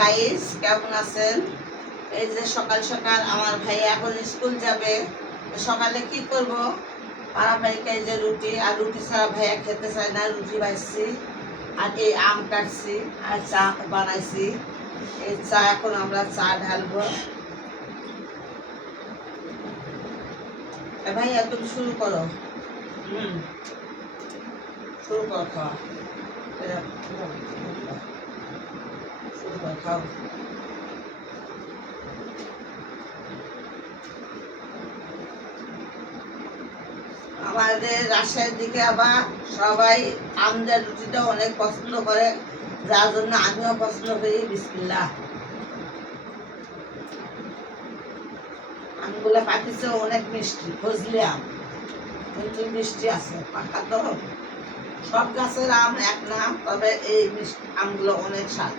Guys, কেমন আছেন? এই যে সকাল সকাল আমার ভাই এখন স্কুল যাবে। সকালে কি করব? পাড়াপাড়ি এই যে রুটি, আর রুটি ছাড়া ভাইয়া খেতে চায় না। রুটি ভাজছি আর এই আম কাটছি আর চা বানাইছি। এই চা এখন আমরা চা ঢালবো। ভাইয়া তুমি শুরু করো। শুরু করো খাওয়া। শুরু করো খাও। আমাদের রাজশাহীর দিকে আবার সবাই আমদের রুটিটা অনেক পছন্দ করে, যার জন্য আমিও পছন্দ করি। বিসমিল্লাহ। আমগুলো পাকিছে অনেক মিষ্টি, ফজলি আম কিন্তু মিষ্টি আছে। পাকা তো সব গাছের আম এক না, তবে এই মিষ্টি আমগুলো অনেক স্বাদ।